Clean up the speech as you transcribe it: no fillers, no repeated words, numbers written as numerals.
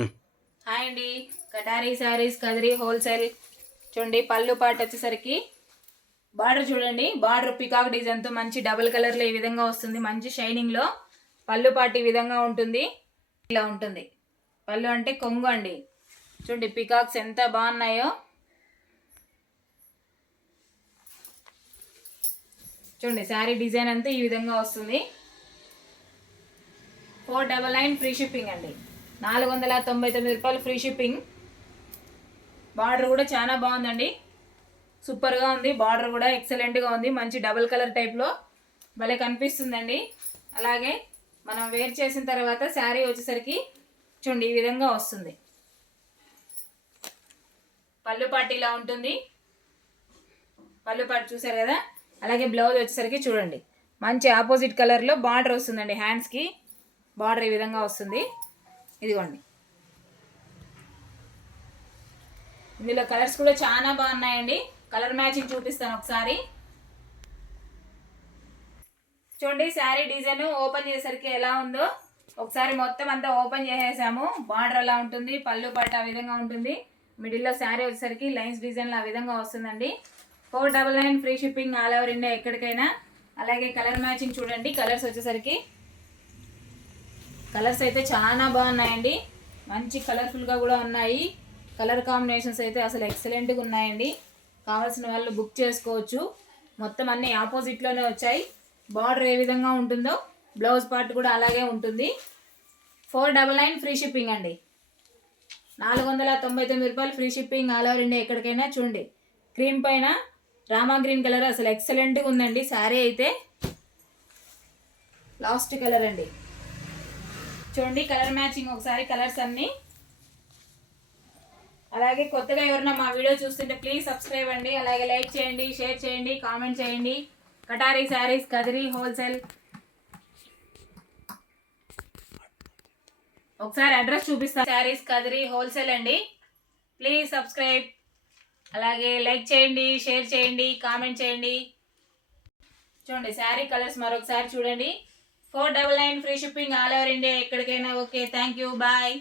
Hi అండి, కటారీ saris Kadiri wholesale. చూడండి, పళ్ళు పాటు వచ్చేసరికి బార్డర్ చూడండి, బార్డర్ పికాక్ డిజైన్తో మంచి డబుల్ కలర్లో ఈ విధంగా వస్తుంది. మంచి షైనింగ్లో పళ్ళు పాటు ఈ విధంగా ఉంటుంది. ఇలా ఉంటుంది పళ్ళు, అంటే కొంగు అండి. చూడండి పికాక్స్ ఎంత బాగున్నాయో. చూడండి శారీ డిజైన్ అంతా ఈ విధంగా వస్తుంది. 499 ఫ్రీ షిప్పింగ్ అండి. 499 రూపాయలు ఫ్రీ షిప్పింగ్. బార్డర్ కూడా చాలా బాగుందండి, సూపర్గా ఉంది. బార్డర్ కూడా ఎక్సలెంట్గా ఉంది. మంచి డబుల్ కలర్ టైప్లో భలే కనిపిస్తుందండి. అలాగే మనం వేర్ చేసిన తర్వాత శారీ వచ్చేసరికి చూడండి ఈ విధంగా వస్తుంది. పళ్ళు పాటు ఇలా ఉంటుంది. పళ్ళు పాటు చూసారు కదా. అలాగే బ్లౌజ్ వచ్చేసరికి చూడండి మంచి ఆపోజిట్ కలర్లో బార్డర్ వస్తుందండి. హ్యాండ్స్కి బార్డర్ ఈ విధంగా వస్తుంది. ఇదిగోండి, ఇందులో కలర్స్ కూడా చాలా బాగున్నాయండి. కలర్ మ్యాచింగ్ చూపిస్తాను ఒకసారి. చూడండి శారీ డిజైన్ ఓపెన్ చేసేసరికి ఎలా ఉందో ఒకసారి మొత్తం అంతా ఓపెన్ చేసేసాము. బార్డర్ ఎలా ఉంటుంది, పళ్ళు పట్టు ఆ విధంగా ఉంటుంది. మిడిల్లో శారీ వచ్చేసరికి లైన్స్ డిజైన్లో ఆ విధంగా వస్తుందండి. 499 free shipping all over India ఎక్కడికైనా. అలాగే కలర్ మ్యాచింగ్ చూడండి. కలర్స్ వచ్చేసరికి కలర్స్ అయితే చాలా బాగున్నాయండి. మంచి కలర్ఫుల్గా కూడా ఉన్నాయి. కలర్ కాంబినేషన్స్ అయితే అసలు ఎక్సలెంట్గా ఉన్నాయండి. కావాల్సిన వాళ్ళు బుక్ చేసుకోవచ్చు. మొత్తం అన్నీ ఆపోజిట్లోనే వచ్చాయి. బార్డర్ ఏ విధంగా ఉంటుందో బ్లౌజ్ పార్ట్ కూడా అలాగే ఉంటుంది. 499 ఫ్రీ షిప్పింగ్ అండి. 499 రూపాయలు free shipping all over India ఎక్కడికైనా. చూడండి క్రీమ్ పైన రామా గ్రీన్ కలర్ అసలు ఎక్సలెంట్గా ఉందండి. శారీ అయితే లాస్ట్ కలర్ అండి. చూడండి కలర్ మ్యాచింగ్ ఒకసారి కలర్స్ అన్నీ. అలాగే కొత్తగా ఎవరైనా మా వీడియో చూస్తుంటే ప్లీజ్ సబ్స్క్రైబ్ అండి. అలాగే లైక్ చేయండి, షేర్ చేయండి, కామెంట్ చేయండి. కటారీ శారీస్ కదిరి హోల్సేల్. ఒకసారి అడ్రస్ చూపిస్తాను. శారీస్ కదిరి హోల్సేల్ అండి. Please subscribe. అలాగే లైక్ చేయండి, షేర్ చేయండి, కామెంట్ చేయండి. చూడండి శారీ కలర్స్ మరొకసారి చూడండి. 499 free shipping all over India ఎక్కడికైనా. Okay, thank you, bye.